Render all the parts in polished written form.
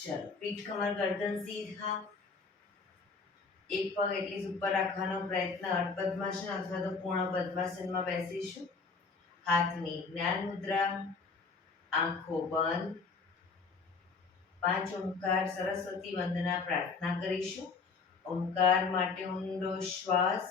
ચલો, પીઠ કમર ગરદન સીધા, એક પગ એટલી જ ઉપર રાખવાનો પ્રયત્ન. અર્ધ પદ્માસન અથવા તો પૂર્ણ પદ્માસનમાં બેસીશું. હાથની જ્ઞાન મુદ્રા, આંખો બંધ. 5 ઓમકાર સરસ્વતી વંદના પ્રાર્થના કરીશું. ઓમકાર માટે ઊંડો શ્વાસ.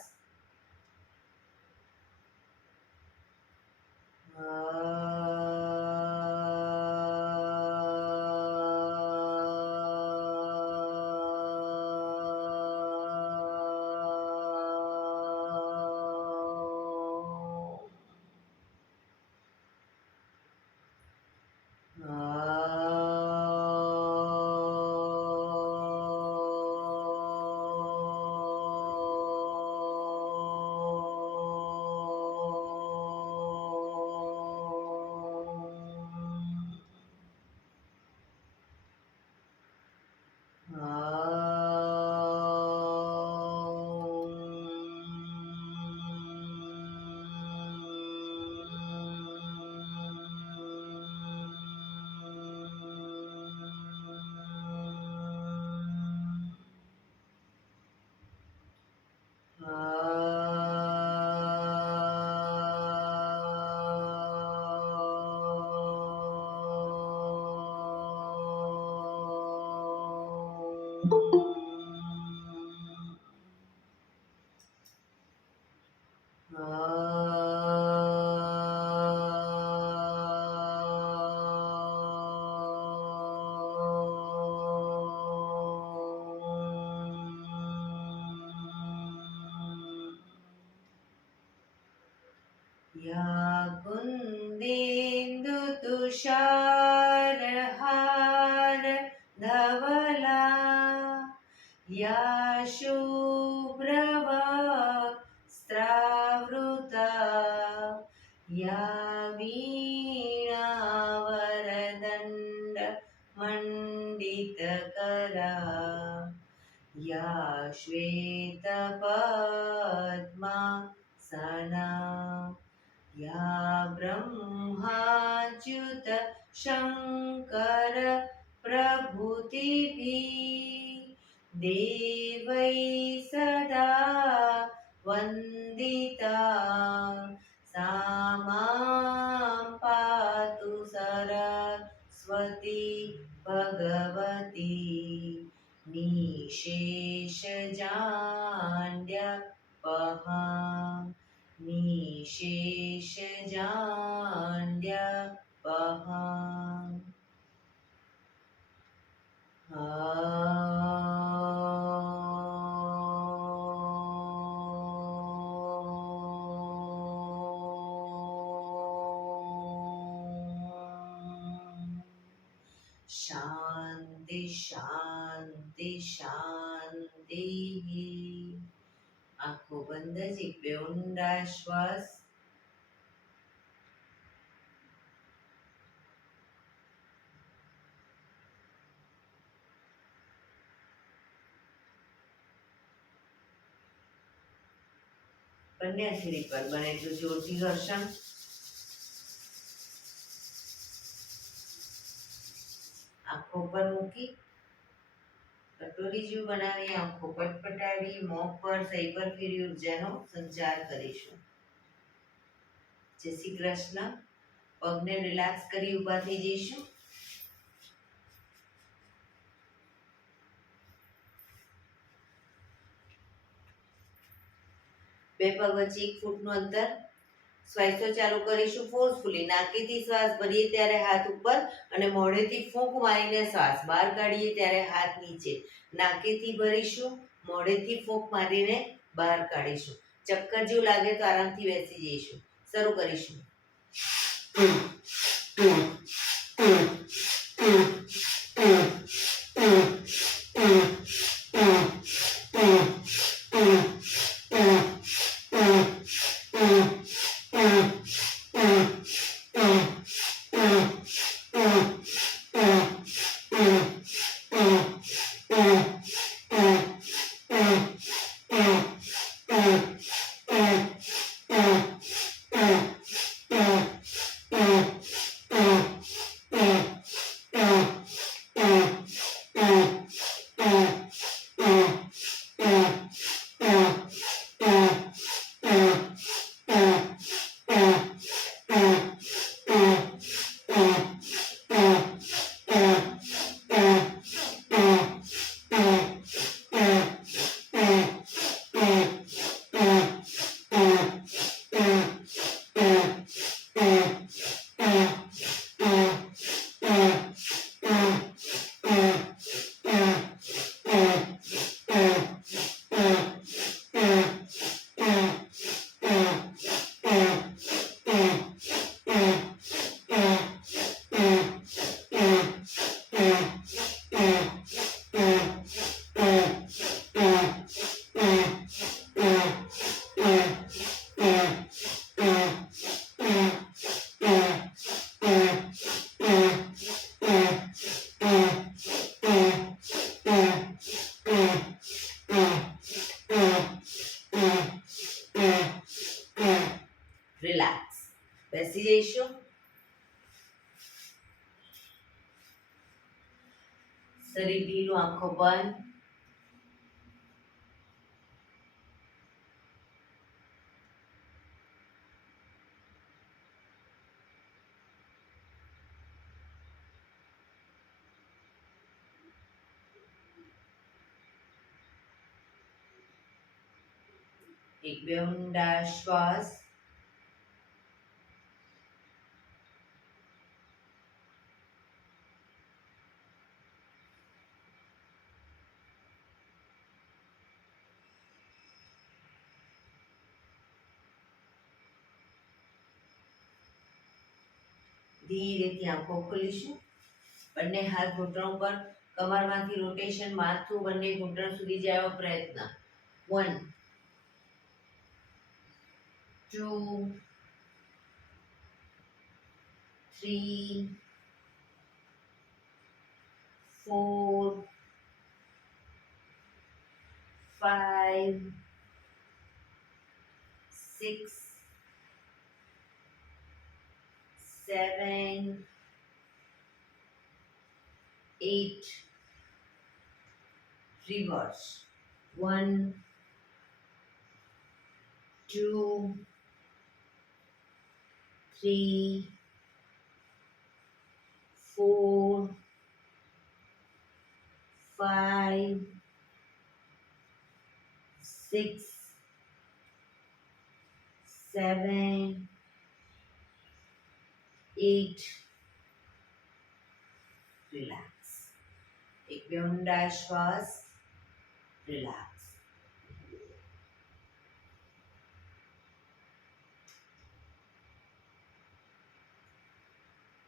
या कुन्देन्दु तुषारहार धवला, या शुभ्रवस्त्रावृता, या वीणावरदण्ड मण्डितकरा, या श्वेतपद्मासना, या ब्रह्माच्युत शङ्कर प्रभृतिभिः देवैः सदा वन्दिता, सा मां पातु सरस्वती भगवती निशेषजाड्यपहा, निशेषजाड्यपहा. शांति शांति शांति. आंखों बंद, एक पे ऊंडा श्वास. બંને પર બને એટલું જોરથી ઘર્ષણ. આંખો પર મૂકી કટોરી જેવું બનાવી આંખો પટપટાવી મોં પર સહી પર ફેરી ઉર્જાનો સંચાર કરીશું. જય શ્રી કૃષ્ણ. પગને રિલેક્સ કરી ઊભા થઈ જઈશું. બે પગ વચ્ચે 1 ફૂટનું અંતર. શ્વાસો ચાલુ કરીશું ફોર્સફુલી. નાકેથી શ્વાસ ભરીએ ત્યારે હાથ ઉપર અને મોઢેથી ફૂંક મારીને શ્વાસ બહાર કાઢીએ ત્યારે હાથ નીચે. નાકેથી ભરીશું, મોઢેથી ફૂંક મારીને બહાર કાઢીશું. ચક્કર જેવું લાગે તો આરામથી બેસી જઈશું. શરૂ કરીશું. રિલેક્સ. બેસી જઈશું. શરીર ઢીલું, આંખો બંધ. એક બે ઊંડા શ્વાસ. ધીરેથી આંખો ખોલીશું. બંને હાથ ઘૂંટણો પર, કમરમાંથી રોટેશન, માથું બંને ઘૂંટણ સુધી જાય એવો પ્રયત્ન. 1 2 3 4 5 6 7 8 reverse. 1 2 3 4 5 6 7 8 રિલેક્સ. એક બે ઊંડા શ્વાસ. રિલેક્સ.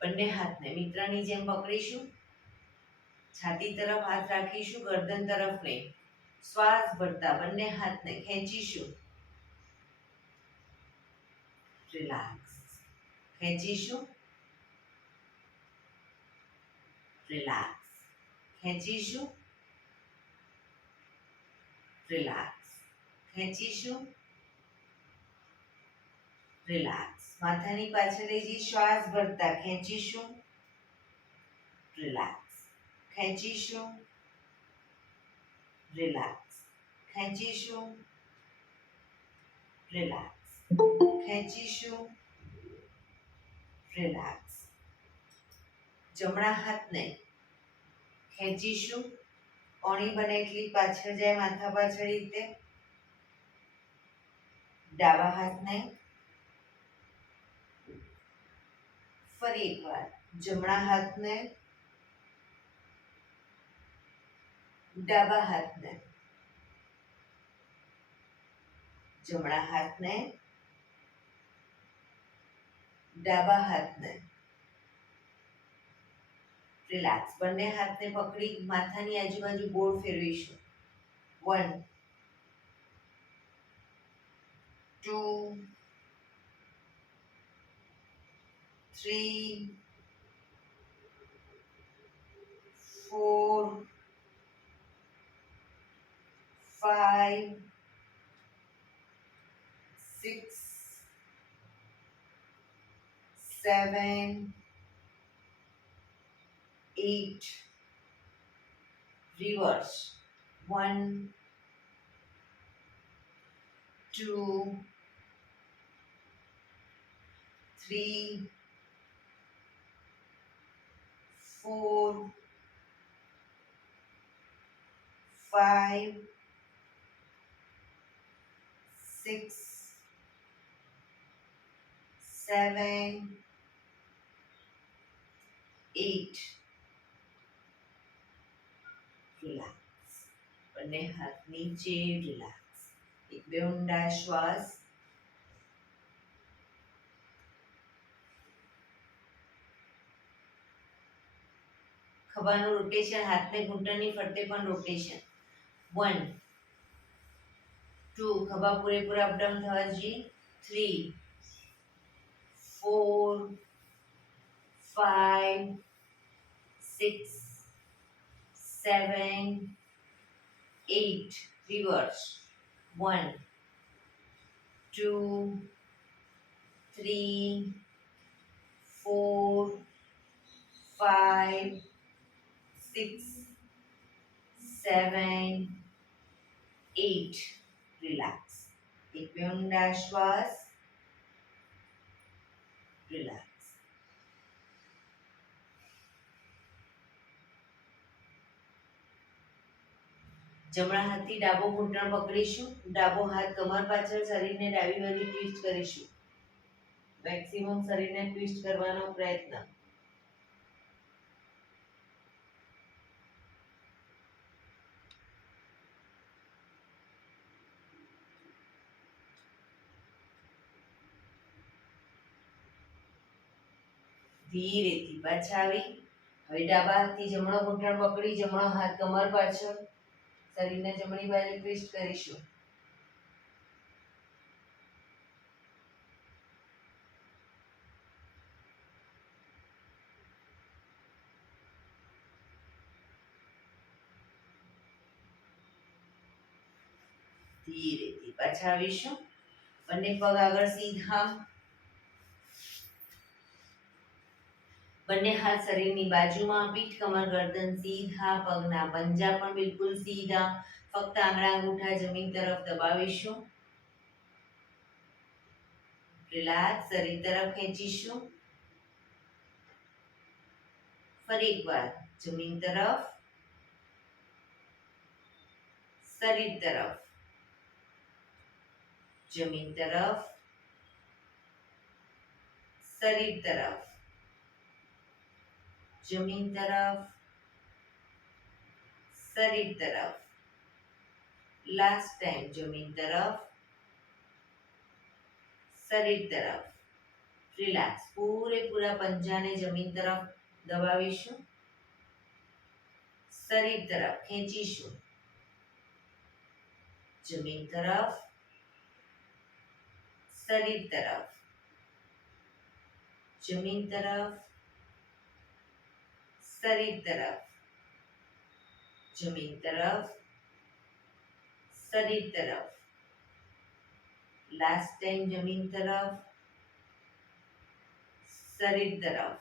બંને હાથને મિત્રની જેમ પકડીશું. છાતી તરફ હાથ રાખીશું, ગરદન તરફ નહીં. શ્વાસ ભરતા બંને હાથને ખેંચીશું. રિલેક્સ. ખેંચીશું. રિલેક્સ. ખેંચીશું. રિલેક્સ. ખેંચીશું. રિલેક્સ. માથાની પાછળ લઈ જઈ શ્વાસ ભરતા ખેંચીશું. રિલેક્સ. ખેંચીશું. રિલેક્સ. ખેંચીશું. રિલેક્સ. ખેંચીશું. રિલેક્સ. જમણા હાથને ખેંચીશું. કોણી બને એટલી પાછળ જાય, માથા પાછળ રીતે. ડાબા હાથને ફરી એકવાર જમણા હાથને, ડાબા હાથને, જમણા હાથને, ડાબા હાથને. રિલેક્સ. બંને હાથને પકડી માથાની આજુબાજુ ગોળ ફેરવીશું. 1 2 3 4 5 6 7 8 reverse. 1 2 3 4 5 6 7 8 રિલેક્સ. બંને હાથ નીચે. રિલેક્સ. એક બે ઊંડા શ્વાસ. ખભાનું રોટેશન, હાથને ઘૂંટણની ફરતે પણ રોટેશન. 1 2 ખભા પૂરેપૂરા અપડાઉન થવા જોઈએ. 3 4 5 6 7 8 reverse. 1 2 3 4 5 6 7 8 રિલેક્સ એક બે ઊંડા શ્વાસ રિલેક્સ જમણા હાથથી ડાબો ઘૂંટણ પકડીશું ડાબો હાથ કમર પાછળ શરીરને ડાબી બાજુ ટ્વિસ્ટ કરીશું મેક્સિમમ શરીરને ટ્વિસ્ટ કરવાનો પ્રયત્ન ધીરેથી પાછા આવી હવે ડાબા હાથથી જમણો ઘૂંટણ પકડી જમણો હાથ કમર પાછળ શરીરને જમણી બાજુ ટ્વિસ્ટ કરીશું ધીરેથી પાછા આવીશું બંને પગ આગળ સીધા બંને હાથ શરીરની બાજુમાં પીઠ કમર ગરદન સીધા પગના પંજા પણ બિલકુલ સીધા ફક્ત આંગળા અંગૂઠા જમીન તરફ દબાવીશું રિલેક્સ શરીર તરફ ખેંચીશું ફરી એકવાર જમીન તરફ શરીર તરફ જમીન તરફ શરીર તરફ જમીન તરફ શરીર તરફ લાસ્ટ ટાઈમ જમીન તરફ શરીર તરફ રિલેક્સ પૂરેપૂરા પંજાને જમીન તરફ દબાવીશું શરીર તરફ ખેંચીશું જમીન તરફ શરીર તરફ જમીન તરફ શરીર તરફ જમીન તરફ શરીર તરફ લાસ્ટ ટાઈમ જમીન તરફ શરીર તરફ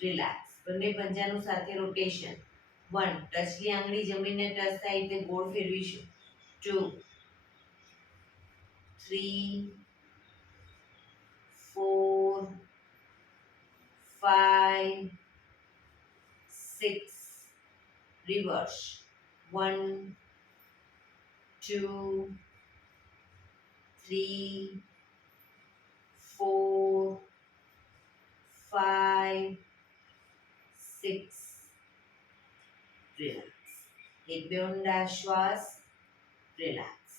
રિલેક્સ બંને પંજાનું સાથે રોટેશન 1 ટચલી આંગળી જમીનને ટચ થાય તે ગોળ ફેરવીશું 2 3 4 5 6 reverse 1 2 3 4 5 6 રિલેક્સ એક બે ઊંડા શ્વાસ રિલેક્સ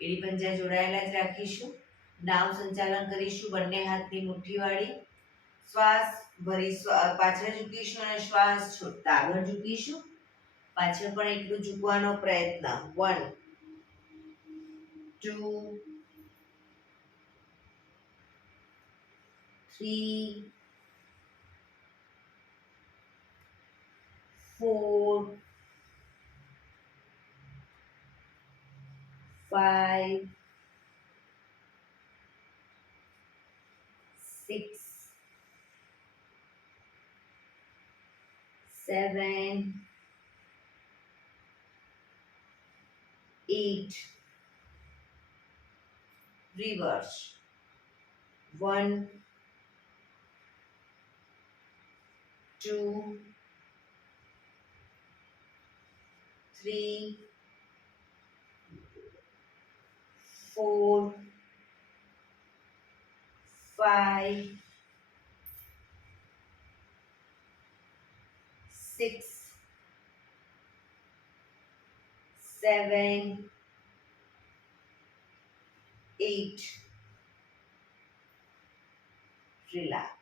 એડી પંજા જોડાયેલા જ રાખીશું નામ સંચાલન કરીશું બંને હાથની મુઠ્ઠી વાળી શ્વાસ ભરી પાછળ ઝૂકીશું અને શ્વાસ છોડતા આગળ ઝૂકીશું પાછળ પણ એટલું ઝૂકવાનો પ્રયત્ન 1 2 3 4 5 6 7 8 reverse 1 2 3 4 5 6 7 8 relax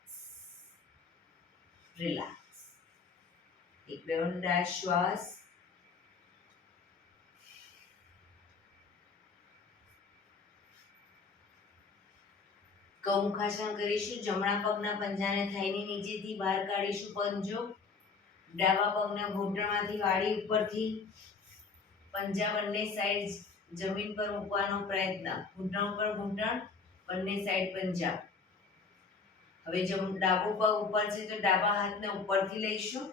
relax એક બે ઊંડા શ્વાસ કૌમુખાસન કરીશું જમણા પગના પંજાને થાઈની નીચેથી બહાર કાઢીશું પંજો ડાબા પગના ઘૂંટણમાંથી વાળી ઉપરથી પંજા બંને સાઈડ જમીન પર મૂકવાનો પ્રયત્ન, ઘૂંટણ ઉપર ઘૂંટણ, બંને સાઈડ પંજા. હવે ડાબો પગ ઉપર છે તો ડાબા હાથને ઉપરથી લઈશું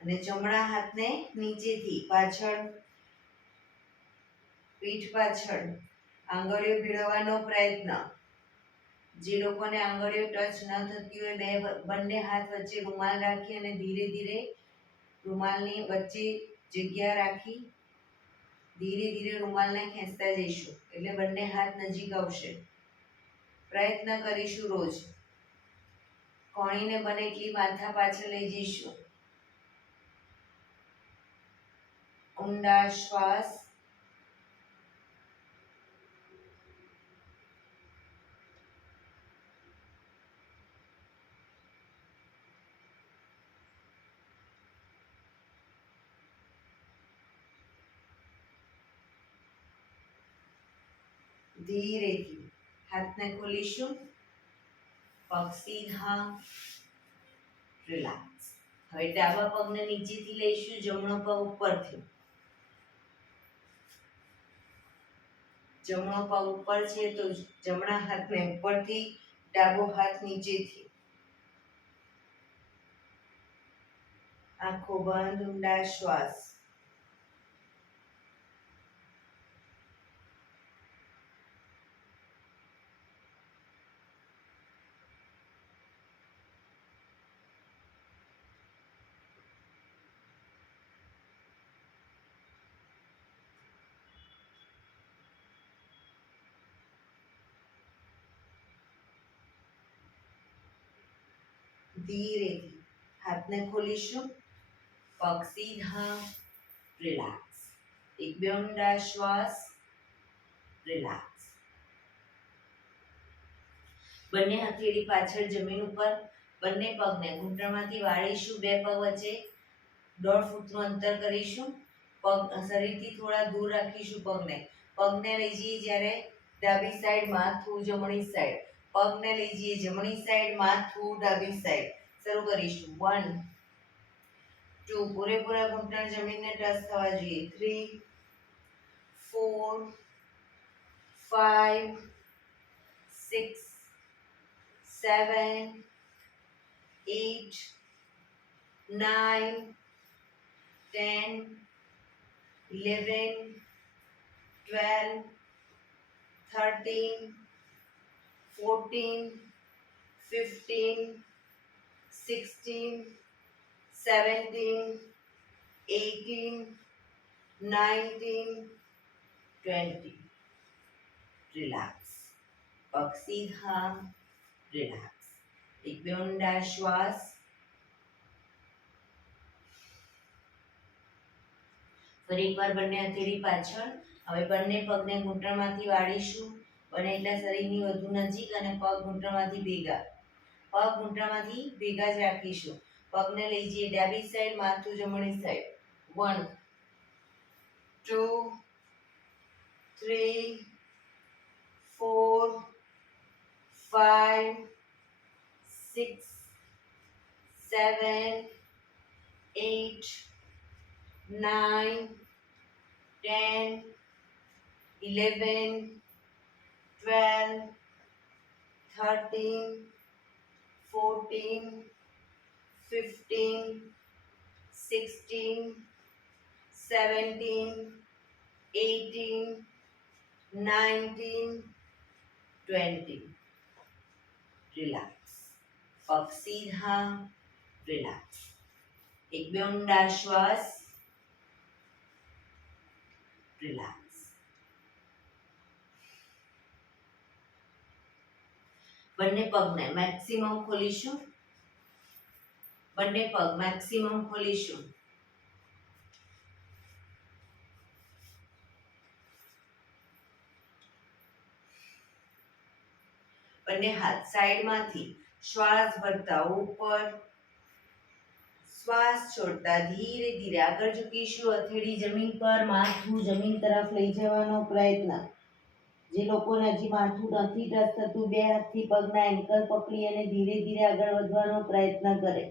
અને જમણા હાથને નીચેથી પાછળ, પીઠ પાછળ આંગળીઓ ભેળવવાનો પ્રયત્ન. જે લોકોને આંગળીઓ ટચ ન થતી હોય બંને હાથ વચ્ચે રૂમાલ રાખી અને ધીરે ધીરે રૂમાલની વચ્ચે જગ્યા રાખી ધીરે ધીરે રૂમાલને ખેંચતા જઈશું એટલે બંને હાથ નજીક આવશે. પ્રયત્ન કરીશું રોજ. કોણીને બને એટલી માથા પાછળ લઈ જઈશું. ઊંડા શ્વાસ. ધીરેથી હાથને ખોલીશું. પગ સીધા, રિલેક્સ. હવે ડાબા પગને નીચેથી લઈશું, જમણો પગ ઉપરથી. જમણો પગ ઉપર છે તો જમણા હાથને ઉપરથી, ડાબો હાથ નીચેથી. આંખો બંધ, ઊંડા શ્વાસ. ધીરેથી હાથને ખોલીશું. પગ સીધા, રિલેક્સ. એક બે ઊંડા શ્વાસ, રિલેક્સ. બંને હથેળી પાછળ જમીન ઉપર, બંને પગને ઘૂંટણમાંથી વાળીશું. બે પગ વચ્ચે 1.5 ફૂટનું અંતર કરીશું. પગ શરીરથી થોડા દૂર રાખીશું. પગને લઈ જઈએ જ્યારે ડાબી સાઈડ, માથું જમણી સાઈડ. પગને લઈ જઈએ જમણી સાઈડ, માથું ડાબી સાઈડ. શરૂ કરીશું. 1 2 પૂરેપૂરા ઘૂંટણ જમીનને ટચ થવા જોઈએ. 3 4 5 6 7 8 9 10 11 12 13 14 15 16 17 18 19 20. રિલેક્સ. પગ સીધા, રિલેક્સ. એક બે ઊંડા શ્વાસ. ફરી એકવાર બંને હથેળી પાછળ. હવે બંને પગને ઘૂંટણમાંથી વાળીશું. બને એટલા શરીરની વધુ નજીક અને પગ ઘૂંટણમાંથી ભેગા. પગ ઘૂંટણમાંથી ભેગા જ રાખીશું. પગને લઈ જઈએ ડાબી સાઈડ, માથું જમણી સાઈડ. 1 2 3 4 5 6 7 8 9 10 11 12 13 14 15 16 17 18 19 20. રિલેક્સ. પગ સીધા, રિલેક્સ. એક બે ઊંડા શ્વાસ, રિલેક્સ. બંને પગને મેક્સિમમ ખોલીશું. બંને પગ મેક્સિમમ ખોલીશું. બંને હાથ સાઈડમાંથી શ્વાસ ભરતા ઉપર, શ્વાસ છોડતા ધીરે ધીરે આગળ ઝૂકીશું. હથેળી જમીન પર, માથું જમીન તરફ લઈ જવાનો પ્રયત્ન. જે લોકોને હજી માથું નથી ટચ થતું, બે હાથથી પગના એન્કલ પકડી અને ધીરે ધીરે આગળ વધવાનો પ્રયત્ન કરે.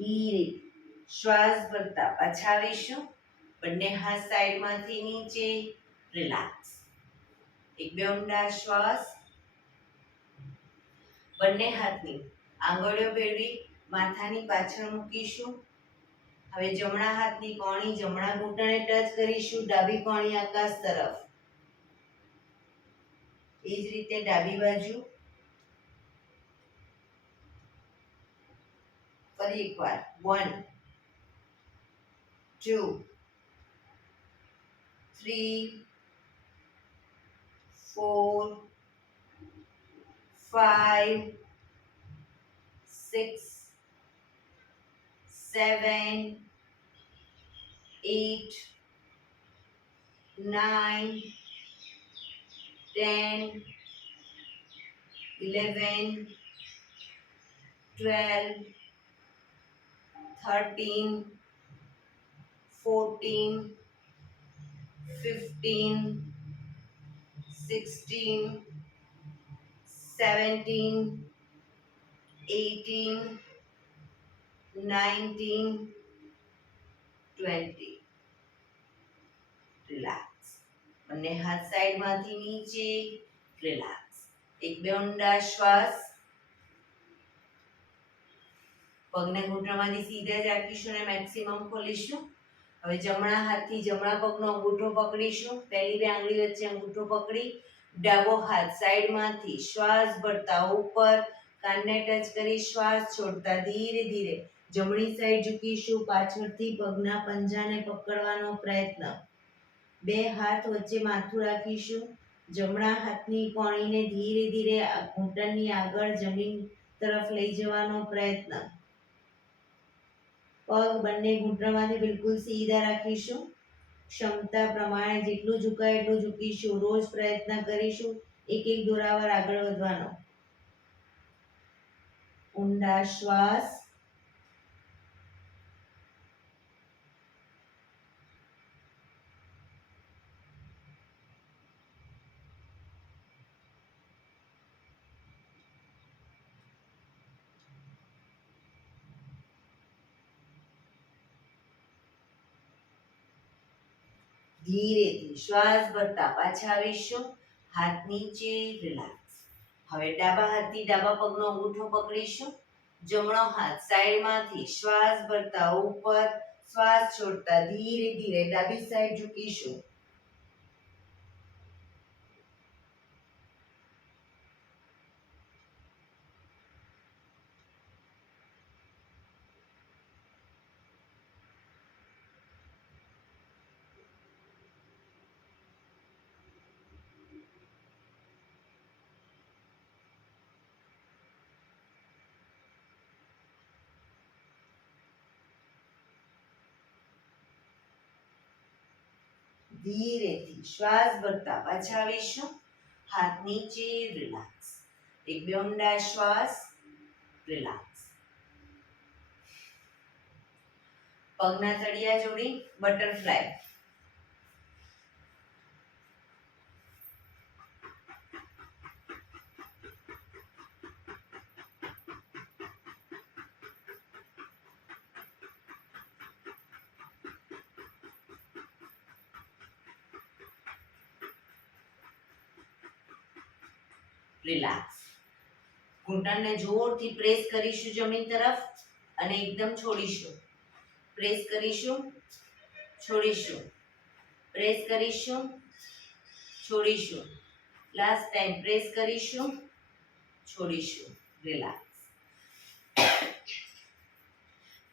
ધીરે શ્વાસ ભરતા પાછા આવીશું. બંને હાથ સાઈડમાંથી નીચે. રિલેક્સ. એક બે ઊંડા શ્વાસ. બંને હાથની આંગળીઓ ભેળવી માથાની પાછળ મૂકીશું. હવે જમણા હાથની કોણી જમણા ઘૂંટણે ટચ કરીશું. ડાબી કોણી આકાશ તરફ. એ જ રીતે ડાબી બાજુ. ફરી એકવાર 1 2 3 4 5 6 7 8 9 10 11 12 13 14 15 16 17 18 19 20. રિલેક્સ. બંને હાથ સાઈડમાંથી નીચે. રિલેક્સ. એક બે ઊંડા શ્વાસ. પગને ઘૂંટણમાંથી સીધા જ રાખીશું અને મેક્સિમમ ખોલીશું. હવે જમણા હાથથી જમણા પગનો અંગૂઠો પકડીશું. પહેલી બે આંગળી વચ્ચે અંગૂઠો પકડી ડાબો હાથ સાઈડમાંથી શ્વાસ ભરતા ઉપર કાનને ટચ કરી શ્વાસ છોડતા ધીરે ધીરે જમણી સાઈડ ઝૂકીશું. પાછળથી પગના પંજાને પકડવાનો પ્રયત્ન. બે હાથ વચ્ચે માથું રાખીશું. જમણા હાથની કોણીને ધીરે ધીરે ઘૂંટણની આગળ જમીન તરફ લઈ જવાનો પ્રયત્ન. પગ બંને ઘૂંટણમાંથી બિલકુલ સીધા રાખીશું. ક્ષમતા પ્રમાણે જેટલું ઝુકાય એટલું ઝૂકીશું. રોજ પ્રયત્ન કરીશું એક એક દોરાવાર આગળ વધવાનો. ઊંડા શ્વાસ. ધીરેથી શ્વાસ ભરતા પાછા આવીશું. હાથ નીચે. રિલેક્સ. હવે ડાબા હાથથી ડાબા પગનો અંગૂઠો પકડીશું. જમણો હાથ સાઈડમાંથી શ્વાસ ભરતા ઉપર શ્વાસ છોડતા ધીરે ધીરે ડાબી સાઈડ ઝૂકીશું. ધીરેથી શ્વાસ ભરતા પાછા આવીશું. હાથ નીચે. રિલેક્સ. એક બે ઊંડા શ્વાસ. રિલેક્સ. પગના તળિયા જોડી બટરફ્લાય. રિલેક્સ. ઘૂંટણને જોરથી પ્રેસ કરીશું જમીન તરફ અને એકદમ છોડીશું. પ્રેસ કરીશું, છોડીશું. પ્રેસ કરીશું, છોડીશું. લાસ્ટ ટાઈમ પ્રેસ કરીશું, છોડીશું. રિલેક્સ.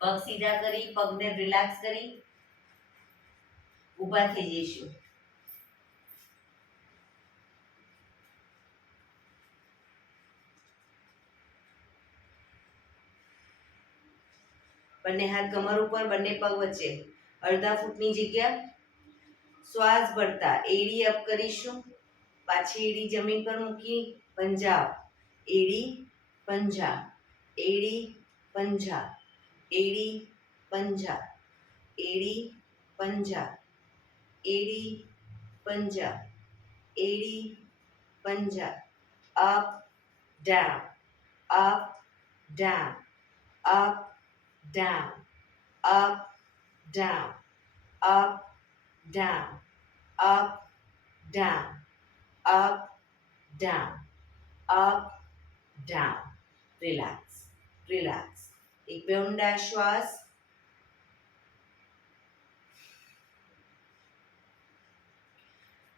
પગ સીધા કરી પગને રિલેક્સ કરી ઊભા થઈ જઈશું. બંને હાથ કમર ઉપર, બંને પગ વચ્ચે અડધા ફૂટની જગ્યા. શ્વાસ ભરતા એડી અપ કરીશું. પાછી એડી જમીન પર મૂકી પંજા. એડી પંજા, એડી પંજા, એડી પંજા, એડી પંજા, એડી પંજા, એડી પંજા. Up down, up down, up down, up, down, up, down, up, down, up, down, up, down. Relax, relax. एक બે ઊંડા શ્વાસ.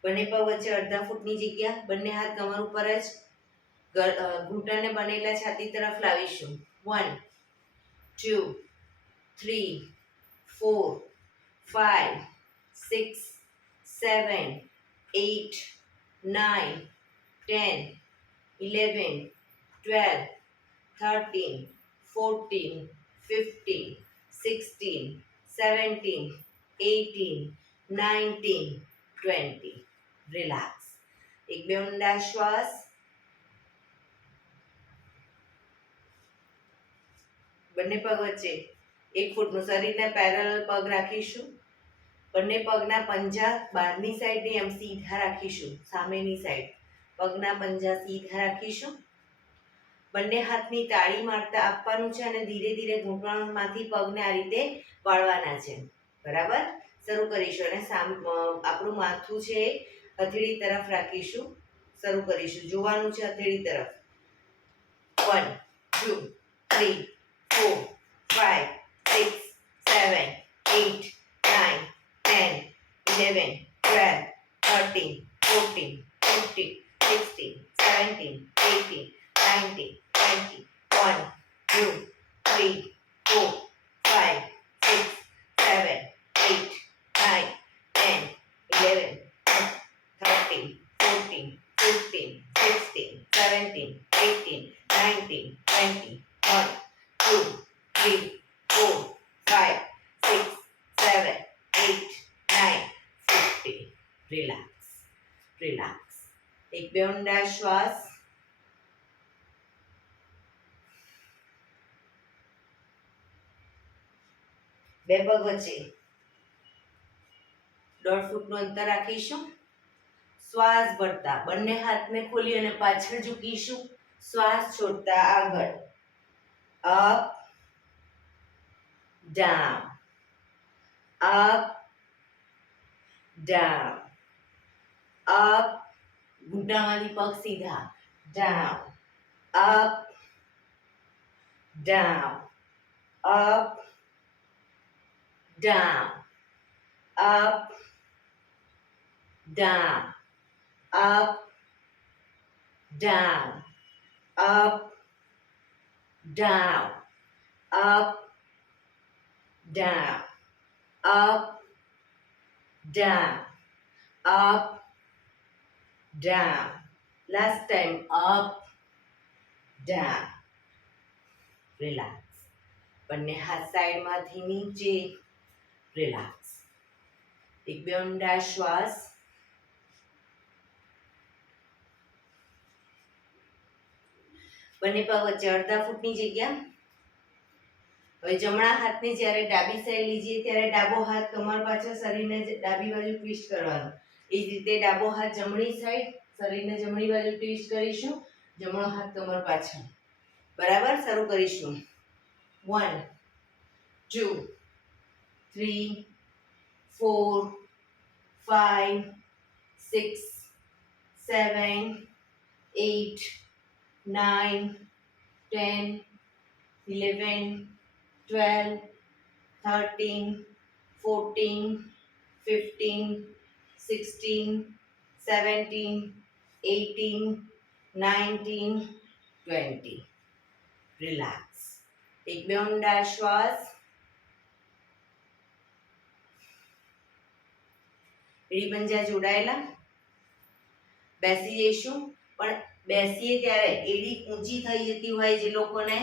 બંને પગ વચ્ચે અડધા ફૂટની જગ્યા, બંને હાથ કમર ઉપર જ, ઘૂંટણને બનેલા છાતી તરફ લાવીશું. 1 2 3 4 5 6 7 8 9 10 11 12 13 14 15 16 17 18 19 20. રિલેક્સ. એક બે ઊંડા શ્વાસ. બંને પગ વચ્ચે 1 ફૂટનું શરીરને પેરેલલ પગ રાખીશું. બંને પગના પંજા બહારની સાઈડની એમ સીધા રાખીશું. સામેની સાઈડ પગના પંજા સીધા રાખીશું. બંને હાથની તાળી મારતા આપવાનું છે અને ધીરે ધીરે ઘૂંટણમાંથી પગને આ રીતે વાળવાના છે. બરાબર? શરૂ કરીશું અને આપણું માથું છે હથેળી તરફ રાખીશું. શરૂ કરીશું. જોવાનું છે હથેળી તરફ. 1 2 3 4 5 6 7 8 9 10 11 12 13 14 15 16 17 18 19 20 1 2 3 4 5 6 7 8 9 10 11 13 14 15 16 17 18 19 20 1 2 3 4 5 6 7 8 9 50. Relax, relax. એક બે ઊંડા શ્વાસ. બે પગ વચ્ચે 1.5 ફૂટનું અંતર રાખીશું. શ્વાસ ભરતા બંને હાથને ખોલી અને પાછળ ઝૂકીશું. શ્વાસ છોડતા આગળ. Up down, up down, up. ઘૂંટણમાંથી પગ સીધા. Down, up down, up down, up down, up, down, up, down, up, down, up, down, up, down. Last time, up, down. Relax. બંને હાથ સાઈડમાંથી નીચે. રિલેક્સ. એક બે ઊંડા શ્વાસ. બંને પગ વચ્ચે અડધા ફૂટની જગ્યા. હવે જમણા હાથને જ્યારે ડાબી સાઈડ લીજીએ ત્યારે ડાબો હાથ કમર પાછળ, શરીરને ડાબી બાજુ ટ્વિસ્ટ કરવાનો. એ જ રીતે ડાબો હાથ જમણી સાઈડ, શરીરને જમણી બાજુ ટ્વિસ્ટ કરીશું. જમણો હાથ કમર પાછળ. બરાબર? શરૂ કરીશું. 1 2 3 4 5 6 7 8 9 10 11 12 13 14 15 16 17 18 19 20. રિલેક્સ. એક બે ઊંડા શ્વાસ. એડી પંજા જોડાયેલા. બેસી જઈશું. પણ બેસીએ ત્યારે એડી ઊંચી થઈ જતી હોય, જે લોકોને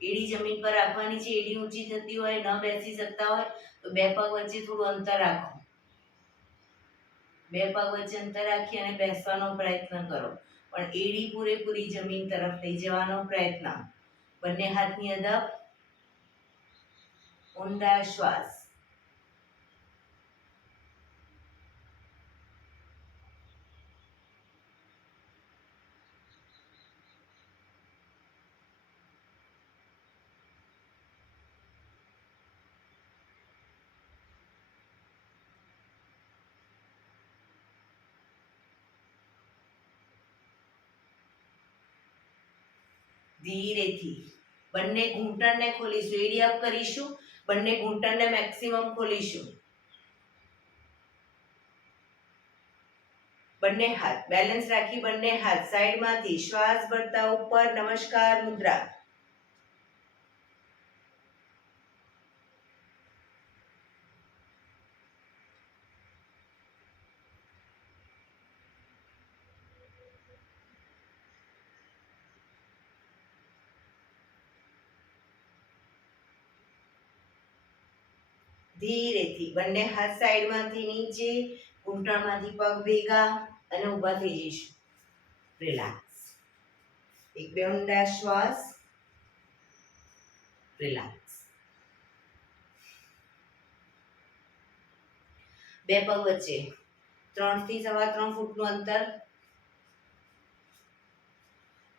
એડી જમીન પર રાખવાની છે, એડી ઊંચી થતી હોય, ન બેસી શકતા હોય, તો બે પગ વચ્ચે થોડું અંતર રાખો. બે પગ વચ્ચે અંતર રાખી અને બેસવાનો પ્રયત્ન કરો. પણ એડી પૂરેપૂરી જમીન તરફ લઈ જવાનો પ્રયત્ન. બંને હાથની અદબ. ઊંડા શ્વાસ. ધીરેથી બંને ઘૂંટણને ખોલીશું, એડી અપ કરીશું, બંને ઘૂંટણને મેક્સિમમ ખોલીશું. બંને હાથ બેલેન્સ રાખી, બંને હાથ સાઈડમાંથી શ્વાસ ભરતા ઉપર, નમસ્કાર મુદ્રા. ધીરેથી બંને હાથ સાઈડમાંથી નીચે, ઘૂંટણમાંથી પગ ભેગા અને ઊભા થઈ જઈશું. રિલેક્સ. એક બે ઊંડા શ્વાસ. રિલેક્સ. બે પગ વચ્ચે 3 થી 3.25 ફૂટનું અંતર.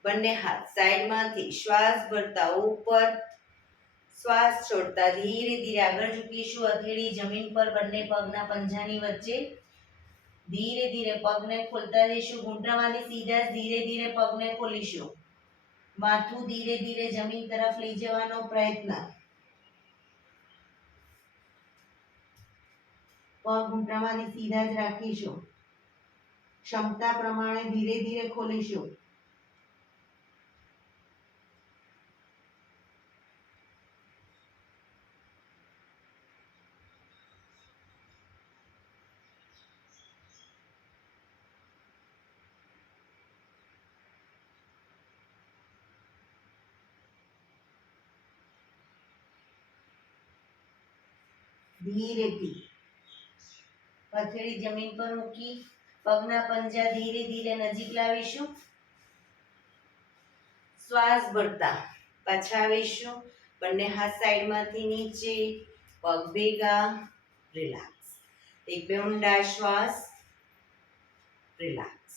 બંને હાથ સાઈડમાંથી શ્વાસ ભરતા ઉપર, શ્વાસ છોડતા ધીરે ધીરે આગળ ઝૂકીશું. હથેળી જમીન પર, બંને પગના પંજાની વચ્ચે. ધીરે ધીરે પગને ખોલતા જઈશું. ઘૂંટણમાંથી સીધા ધીરે ધીરે પગને ખોલીશું. માથું ધીરે ધીરે જમીન તરફ લઈ જવાનો પ્રયત્ન. પગ ઘૂંટણમાંથી સીધા જ રાખીશું. ક્ષમતા પ્રમાણે ધીરે ધીરે ખોલીશું. ધીરેથી હથેળી જમીન પર મૂકી, પગના પંજા ધીરે ધીરે નજીક લાવીશું. શ્વાસ ભરતા પાછા આવીશું. બંને હાથ સાઈડમાંથી નીચે, પગ ભેગા. રિલેક્સ. એક બે ઊંડા શ્વાસ. રિલેક્સ.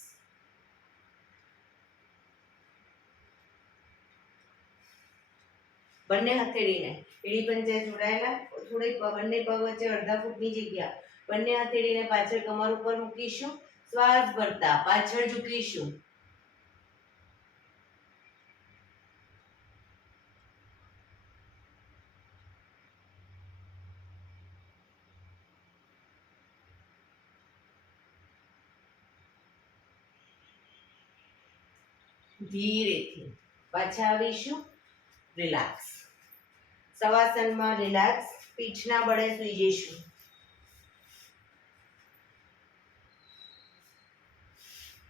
બંને હથેળીને એડી પંજા જોડાયેલા, થોડી બંને પગ વચ્ચે અડધા ફૂટની જગ્યા. બંને હથેળીને પાછળ કમર ઉપર મૂકીશું. શ્વાસ ભરતા પાછળ ઝૂકીશું. ધીરેથી પાછા આવીશું. રિલેક્સ. શવાસનમાં રિલેક્સ. પીઠના બળે સૂઈ જઈશું.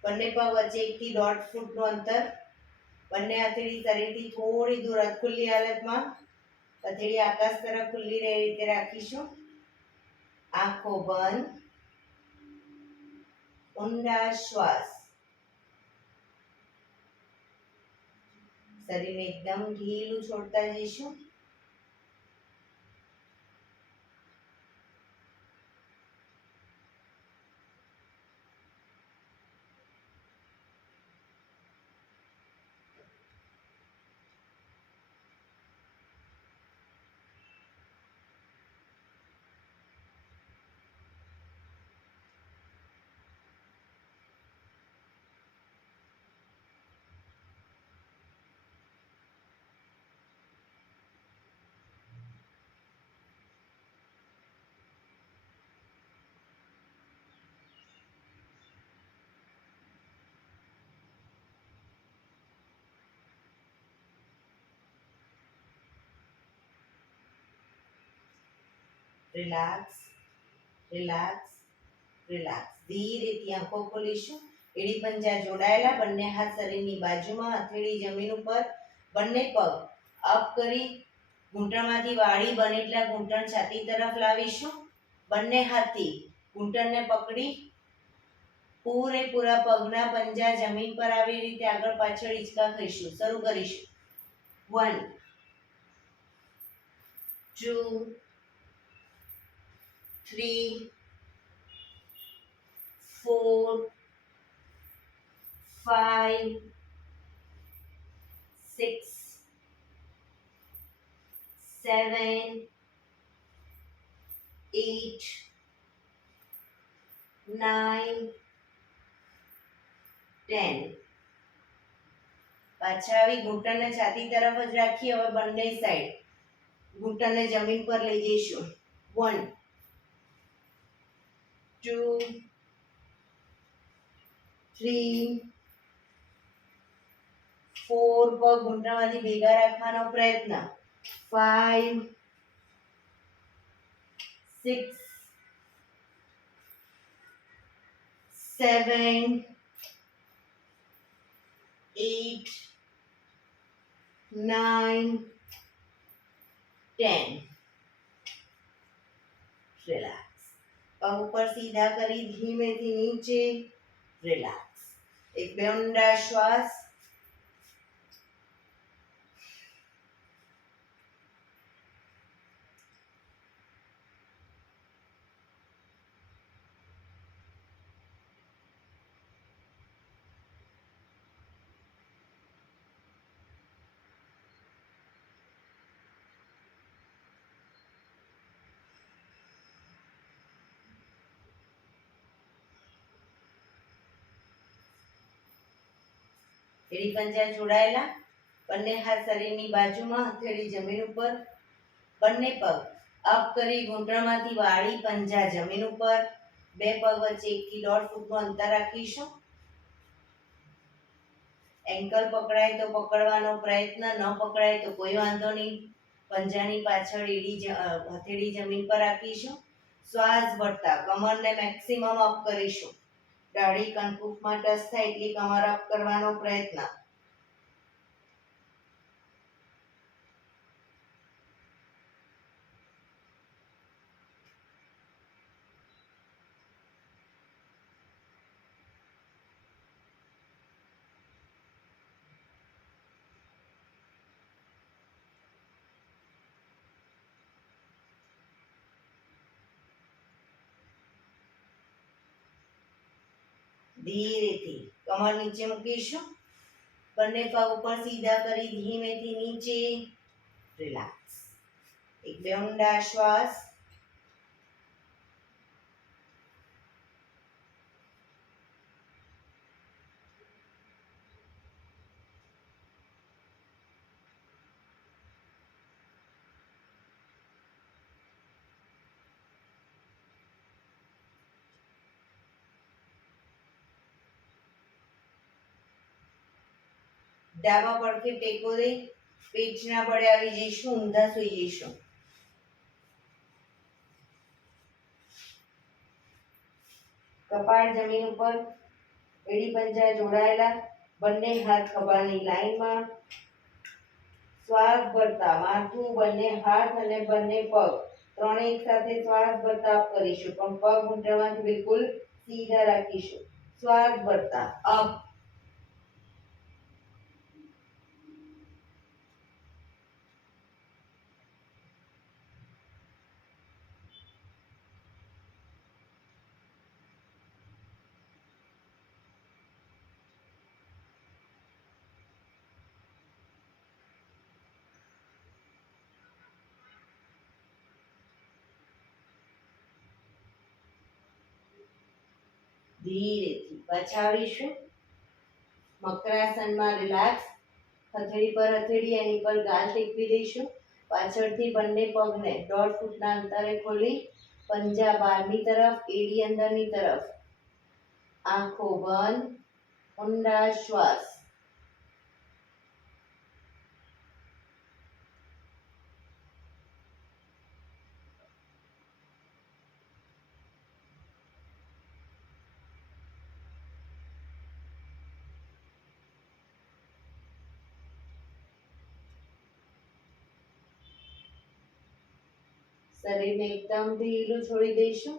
બંને પગ વચ્ચે 1 થી 1.5 ફૂટનું અંતર. બંને હથેળી શરીરથી થોડી દૂર ખુલ્લી હાલતમાં, હથેળી આકાશ તરફ ખુલ્લી રહે રીતે રાખીશું. આંખો બંધ. ઊંડા શ્વાસ. શરીરને એકદમ ઢીલું છોડતા જઈશું. રિલેક્સ. રિલેક્સ. રિલેક્સ. ધીરેથી આંખો ખોલીશું. એડી પંજા જોડાયેલા, બંને હાથ શરીરની બાજુમાં, હથેળી જમીન ઉપર. બંને પગ અપ કરી ઘૂંટણમાંથી વાળી બને એટલા ઘૂંટણ છાતી તરફ લાવીશું. બંને હાથથી ઘૂંટણને પકડી પૂરેપૂરા પગના પંજા જમીન પર આવી રીતે આગળ પાછળ હિંચકા ખાઈશું. શરૂ કરીશું. 1 2 3 4 5 6 7 8 9 10. પાછા આવી ઘૂંટણને છાતી તરફ જ રાખી હવે બંને સાઈડ ઘૂંટણને જમીન પર લઈ જઈશું 1 2 3 4 પગ ઘૂંટણમાંથી ભેગા રાખવાનો પ્રયત્ન 5 6 7 8 9 10 રિલેક્સ પગ ઉપર સીધા કરી ધીમેથી નીચે રિલેક્સ એક બે ઊંડા શ્વાસ એડી પંજા જોડાયેલા બંને હાથ શરીરની બાજુમાં હથેળી જમીન ઉપર બંને પગ અપ કરી ઘૂંટણમાંથી વાળી પંજા જમીન ઉપર બે પગ વચ્ચે 1 થી 1.5 ફૂટનું અંતર રાખીશું એન્કલ પકડાય તો પકડવાનો પ્રયત્ન ન પકડાય તો કોઈ વાંધો નહીં પંજાની પાછળ હથેળી જમીન પર રાખીશું શ્વાસ ભરતા કમરને મેક્સિમમ અપ કરીશું દાઢી કનકુફમાં ટચ થાય એટલી કમર અપ કરવાનો પ્રયત્ન ધીરેથી કમર નીચે મૂકીશું બંને પગ ઉપર સીધા કરી ધીમેથી નીચે રિલેક્સ એક બે ઊંડા શ્વાસ ડાબા પડખે ટેકો દઈ પેટના બળે આવી જઈશું ઊંધા સૂઈ જઈશું કપાળ જમીન ઉપર એડી પંજા જોડાયેલા બંને હાથ ખભાની લાઈનમાં શ્વાસ ભરતા માથું બંને હાથ અને બંને પગ ત્રણે એક સાથે શ્વાસ ભરતા અપ કરીશું પણ પગ ઘૂંટણમાંથી બિલકુલ સીધા રાખીશું શ્વાસ ભરતા અપ ધીરેથી પાછા આવીશું મકરાસનમાં રિલેક્સ હથેળી પર હથેળી એની પર ગાલ ટેકવી દઈશું પાછળથી બંને પગને 1.5 ફૂટના અંતરે ખોલી પંજા બહારની તરફ એડી અંદરની તરફ આંખો બંધ ઊંડા શ્વાસ શરીરને એકદમ ઢીલું છોડી દઈશું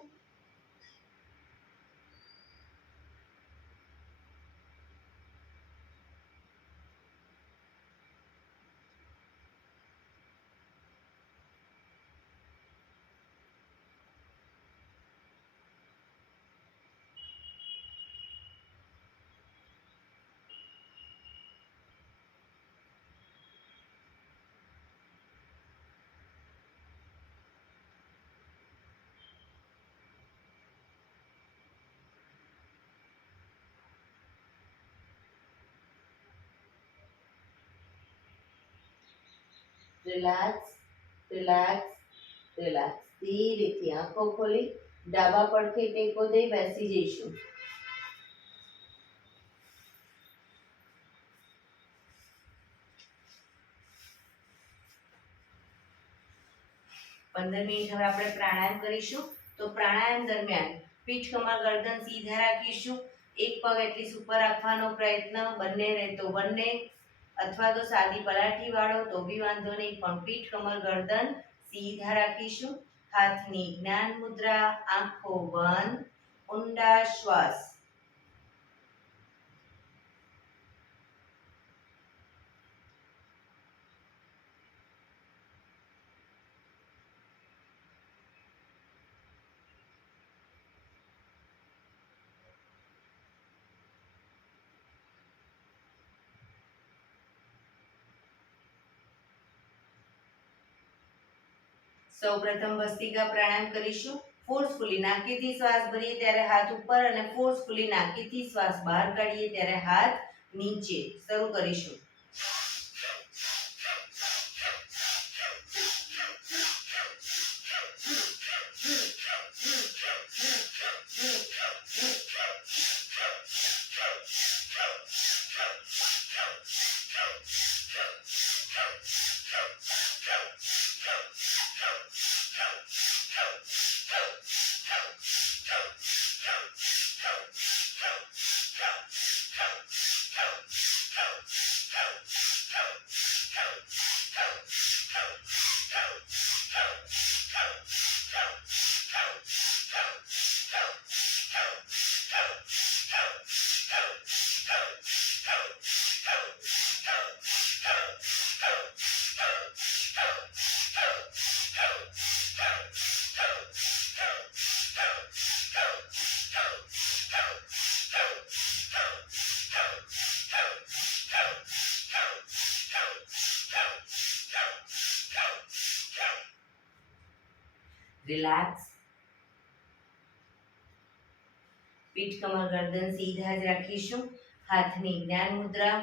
રિલેક્સ, રિલેક્સ, રિલેક્સ. ધીરેથી આંખો ખોલી ડાબા પડખે ટેકો દઈ બેસી જઈશું. પંદર મિનિટ હવે આપણે પ્રાણાયામ કરીશું. તો પ્રાણાયામ દરમિયાન પીઠ કમર ગરદન સીધા રાખીશું. એક પગ એટલી ઉપર રાખવાનો પ્રયત્ન, બંને રહે તો બંને, અથવા તો સાદી પલાઠી વાળો તો બી વાંધો નહીં, પણ પીઠ કમર ગરદન સીધા રાખીશું. હાથની જ્ઞાન મુદ્રા, આંખો બંધ, ઊંડા શ્વાસ. સૌપ્રથમ ભસ્ત્રિકા પ્રાણાયામ કરીશું. ફોર્સફુલી નાકેથી શ્વાસ ભરીએ ત્યારે હાથ ઉપર અને ફોર્સફુલી નાકેથી શ્વાસ બહાર કાઢીએ ત્યારે હાથ નીચે. શરૂ કરીશું. રિલેક્સ. પીઠ કમર ગરદન સીધા જ રાખીશું. હાથની જ્ઞાન મુદ્રા,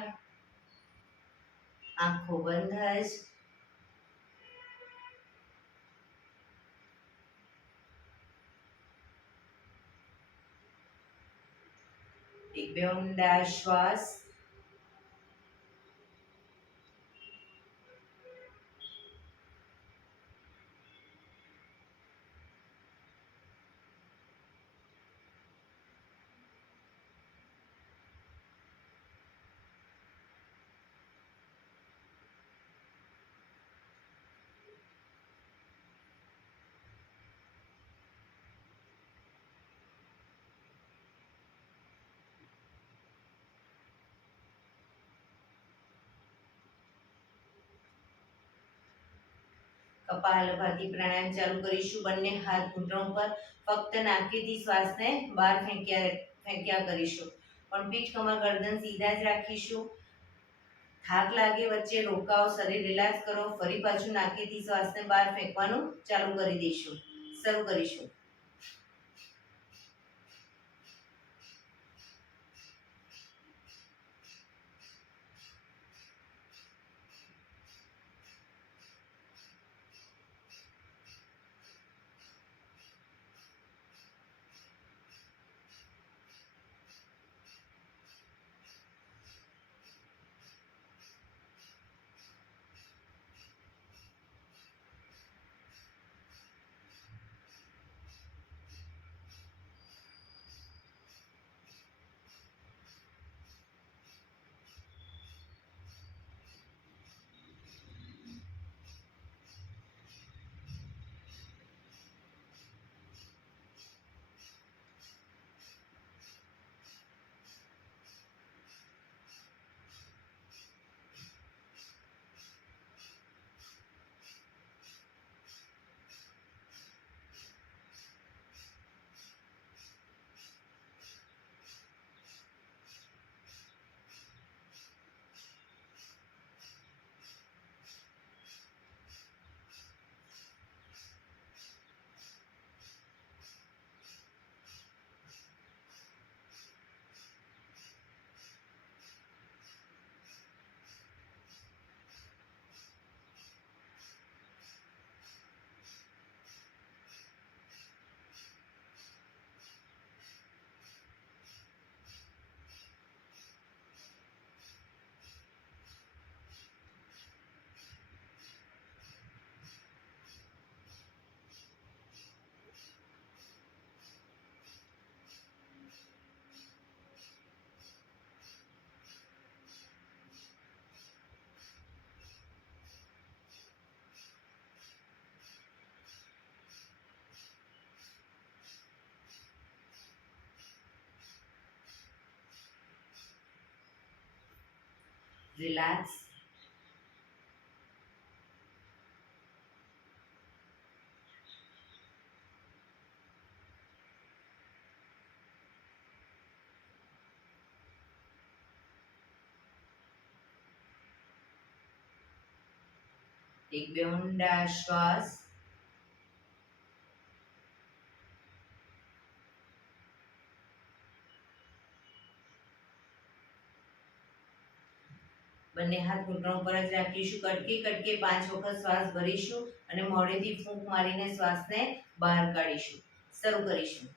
આંખો બંધ જ. એક બે ઊંડા શ્વાસ. કપાલભાતિ પ્રાણાયામ ચાલુ કરીશું. બંને હાથ ઘૂંટણ પર, ફક્ત નાકેથી શ્વાસને બહાર ફેંક્યા કરીશું. પણ પીઠ કમર ગરદન સીધા જ રાખીશું. થાક લાગે વચ્ચે રોકાઓ, શરીર રિલેક્સ કરો, ફરી પાછું નાકેથી શ્વાસને બહાર ફેંકવાનું ચાલુ કરી દઈશું. શરૂ કરીશું. રિલેક્સ. એક બે ઊંડા શ્વાસ. બંને હાથ ઘૂંટણ ઉપર જ રાખીશું. કટકે કટકે 5 વખત શ્વાસ ભરીશું અને મોઢેથી ફૂંક મારીને શ્વાસને બહાર કાઢીશું. શરૂ કરીશું.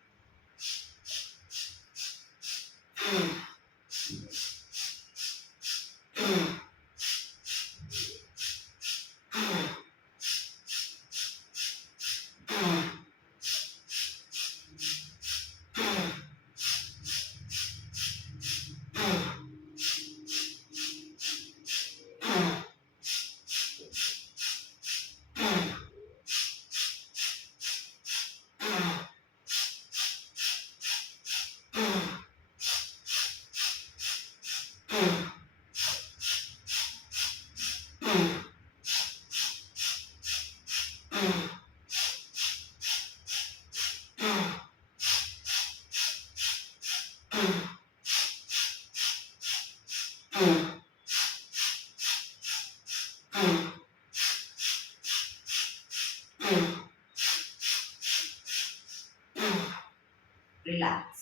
રિલેક્સ.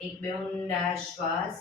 એક બે ઊંડા શ્વાસ.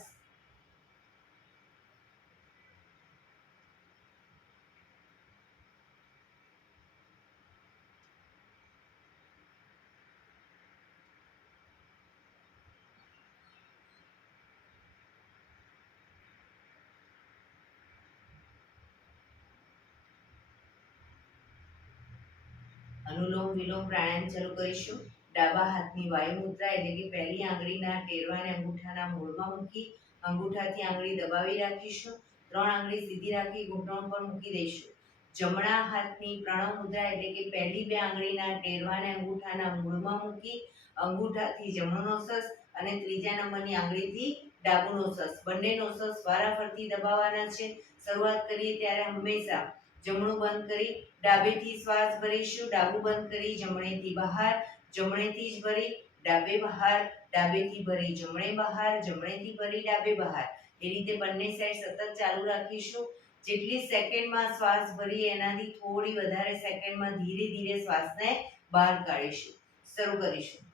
અનુલોમ વિલોમ પ્રાણાયામ શરૂ કરીશું. ડાબા હાથની વાયુ મુદ્રા એટલે કે પહેલી આંગળીના ટેરવાને અંગૂઠાના મૂળમાં મૂકી અંગૂઠાથી આંગળી દબાવી રાખીશું. 3 આંગળી સીધી રાખી ઘૂંટણ પર મૂકી દઈશું. જમણા હાથની પ્રણવ મુદ્રા એટલે કે પહેલી 2 આંગળીના ટેરવાને અંગૂઠાના મૂળમાં મૂકી અંગૂઠાથી જમણો નોસસ અને ત્રીજા નંબરની આંગળીથી ડાબુ નોસસ બંને નોસસ વારાફરતી દબાવવાના છે. શરૂઆત કરીએ ત્યારે હંમેશા જમણું બંધ કરી ડાબેથી શ્વાસ ભરીશું. ડાબું બંધ કરી જમણેથી બહાર, જમણેથી જ ભરી ડાબે બહાર, ડાબેથી ભરી જમણે બહાર, જમણેથી ભરી ડાબે બહાર. એ રીતે બંને સાઈડ સતત ચાલુ રાખીશું. જેટલી સેકન્ડમાં શ્વાસ ભરી એનાથી થોડી વધારે સેકન્ડમાં ધીરે ધીરે શ્વાસને બહાર કાઢીશું. શરૂ કરીશું.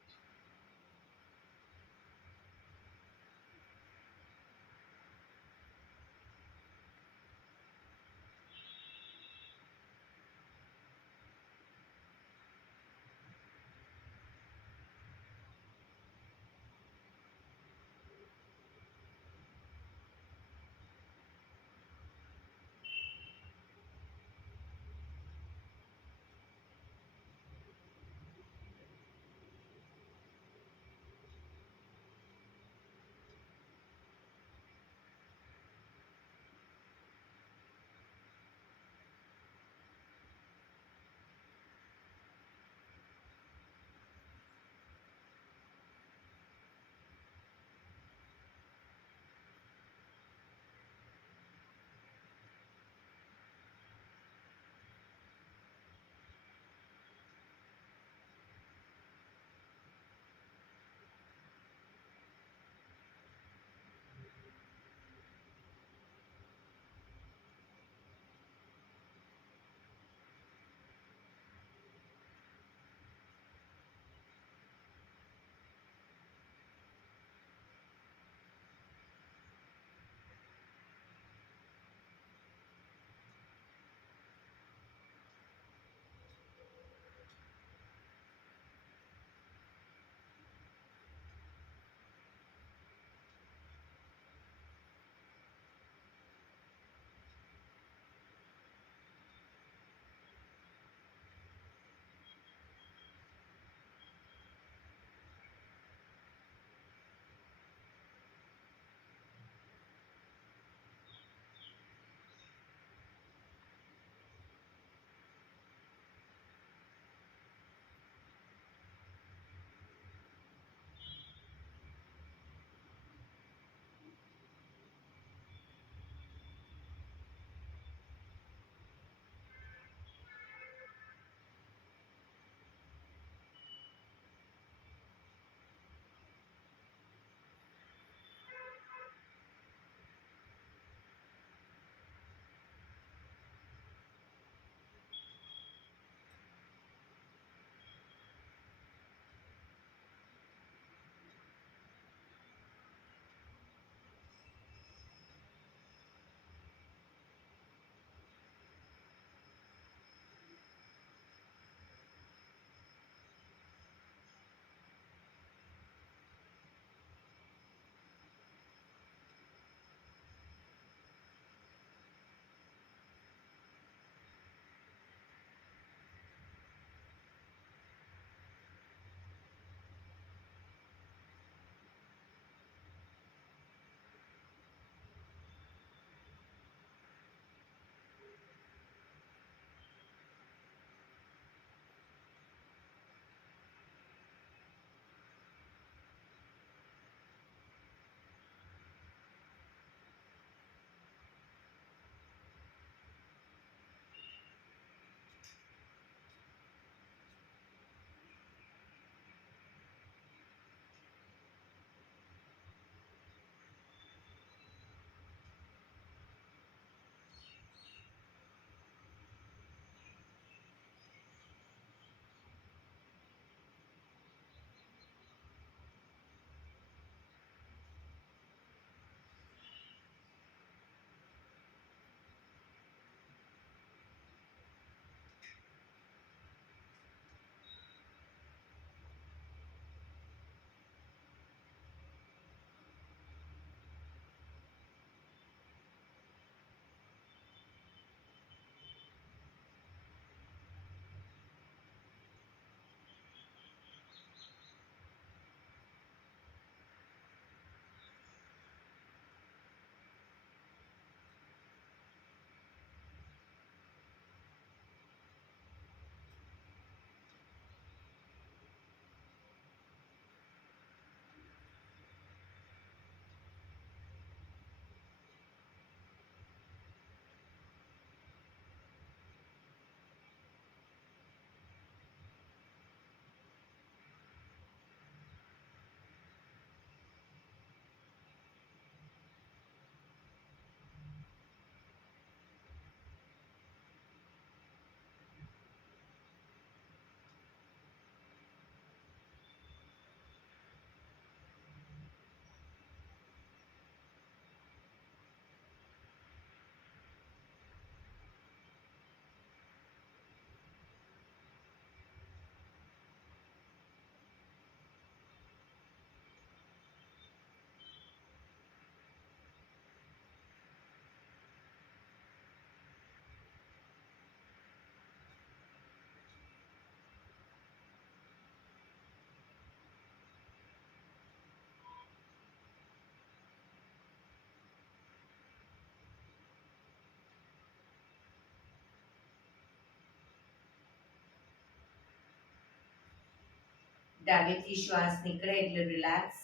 ડાબેથી શ્વાસ નીકળે એટલે રિલેક્સ.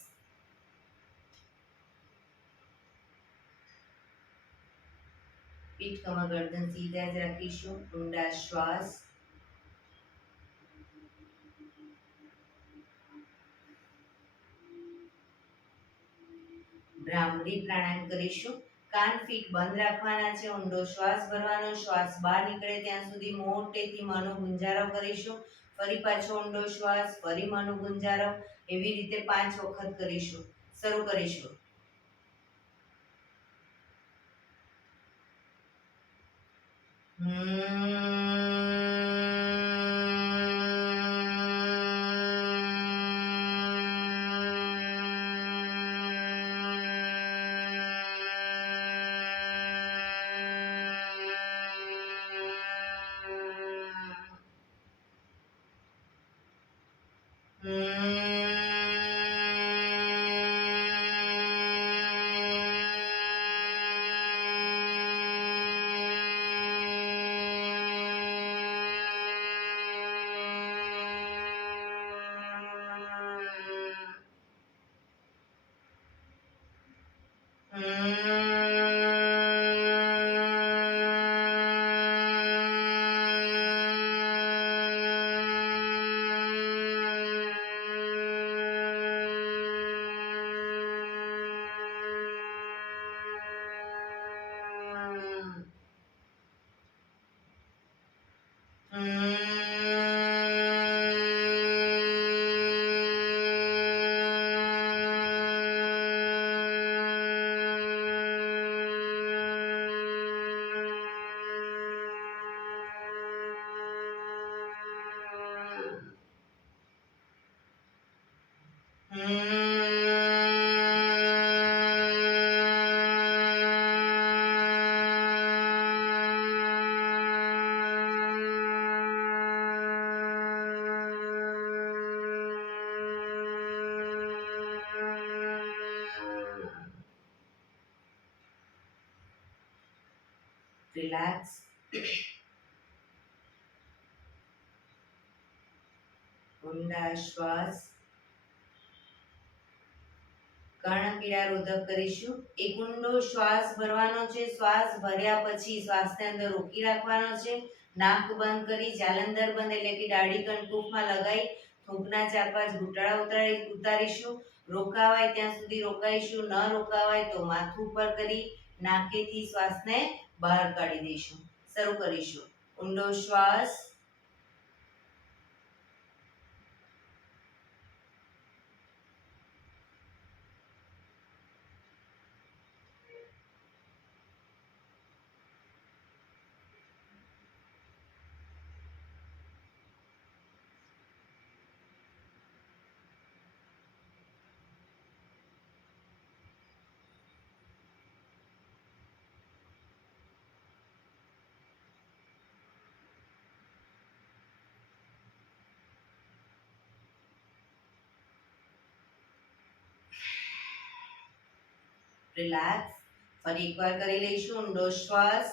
પીઠ કમર ગરદન સીધા જ રાખીશું. ઊંડા શ્વાસ. ભ્રામરી પ્રાણાયામ કરીશું. કાન ફીટ બંધ રાખવાના છે. ઊંડો શ્વાસ ભરવાનો. શ્વાસ બહાર નીકળે ત્યાં સુધી મોટેથી મોંનો ગુંજારો કરીશું. ફરી પાછો ઊંડો શ્વાસ, ફરી મોંનો ગુંજારો. એવી રીતે 5 વખત કરીશું. શરૂ કરીશું. રિલેક્સ. ઊંડા શ્વાસ. કર્ણપીડા રોધક કરીશું. એક ઊંડો શ્વાસ ભરવાનો છે. શ્વાસ ભર્યા પછી શ્વાસને અંદર રોકી રાખવાનો છે. નાક બંધ કરી જાલંધર બંધ એટલે કે દાઢી કંઠૂફમાં લગાઈ થૂંકના 4-5 ઘૂંટડા ઉતારીશું. રોકાવાય ત્યાં સુધી રોકાઈશું. ન રોકાવાય તો માથું ઉપર કરી નાકેથી શ્વાસને બહાર કાઢી દઈશું. શરૂ કરીશું. ઊંડો શ્વાસ. રિલેક્સ. ફરી એકવાર કરી લઈશું. ઊંડો શ્વાસ.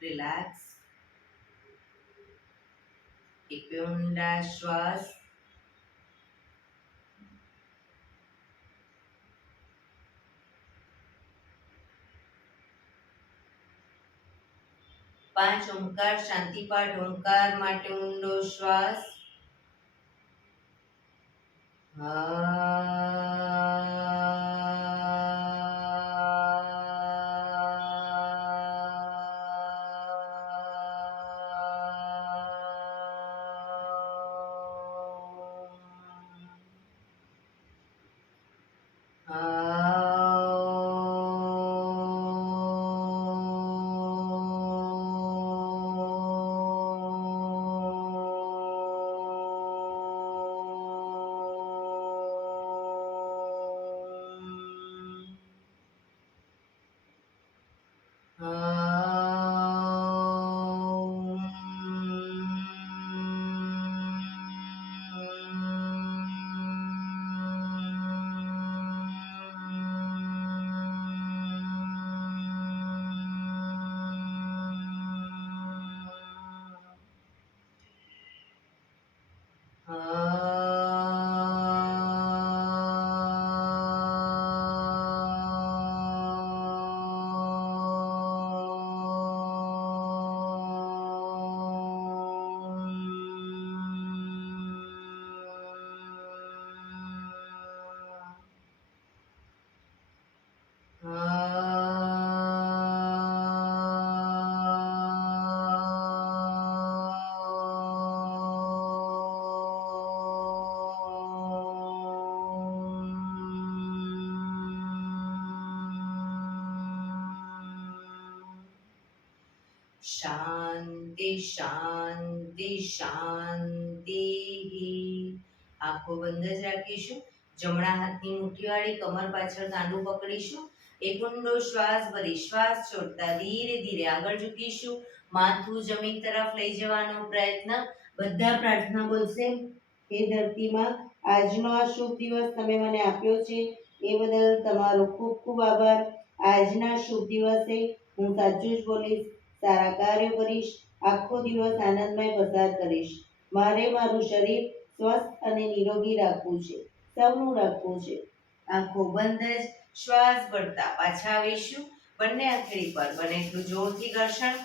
રિલેક્સ. એક ઊંડા શ્વાસ. પાંચ ઓમકાર શાંતિપાઠ. ઓમકાર માટે ઊંડો શ્વાસ. શાંતિ શાંતિ શાંતિ. આંખો બંધ જ રાખીશું. જમણા હાથની મુઠ્ઠી વાળી કમર પાછળ કાંડું પકડીશું. એક ઊંડો શ્વાસ ભરી શ્વાસ છોડતા ધીરે ધીરે આગળ ઝૂકીશું. માથું જમીન તરફ લઈ જવાનો પ્રયત્ન. બધા પ્રાર્થના બોલશે. હે ધરતીમાં, આજનો આ શુભ દિવસ તમે મને આપ્યો છે એ બદલ તમારો ખૂબ ખૂબ આભાર. આજના શુભ દિવસે હું સાચું જ બોલીશ, સારા કાર્યો કરીશ, આખો દિવસ આનંદમય પસાર કરીશ. મારે મારું શરીર સ્વસ્થ અને નિરોગી રાખવું છે, સૌનું રાખવું છે. આંખો બંધ જ શ્વાસ ભરતા પાછા આવીશું. બંને હથેળી પર બને એટલું જોરથી ઘર્ષણ.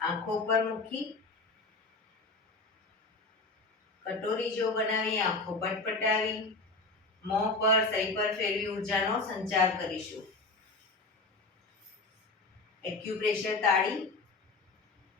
આંખો પર મૂકી કટોરી જેવો બનાવી આંખો પટપટાવી મોં પર સહી પર ફેરવી ઊર્જાનો સંચાર કરીશું. એક્યુપ્રેશર તાળી.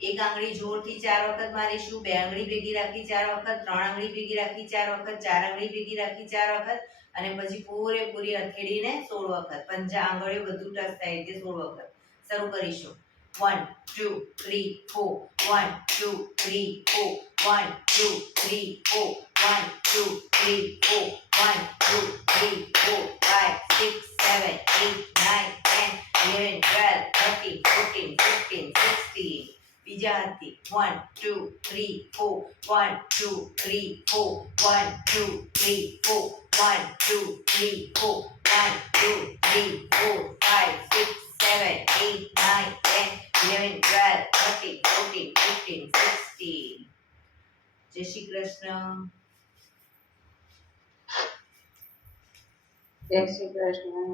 એક આંગળી જોરથી 4 વખત મારીશું. બે આંગળી ભેગી રાખી 4 વખત, 3 આંગળી ભેગી રાખી 4 વખત, 4 આંગળી ભેગી રાખી 4 વખત અને પછી પૂરેપૂરી હથેળીને 16 વખત. પંજા આંગળીઓ બધું ટચ થાય તે 16 વખત. શરૂ કરીશું. 1 2 3 4 1 2 3 4 1 2 3 4 1 2 3 4 1 2 3 4 5 6 7 8 9 10 11 12 13 14 15 16. બીજા હાથથી 1 2 3 4 1 2 3 4 1 2 3 4 1 2 3 4 1 2 3 4 5 6 7 8 9 10 11 12 13 14 15 16. જય શ્રી કૃષ્ણ. જય શ્રી કૃષ્ણ.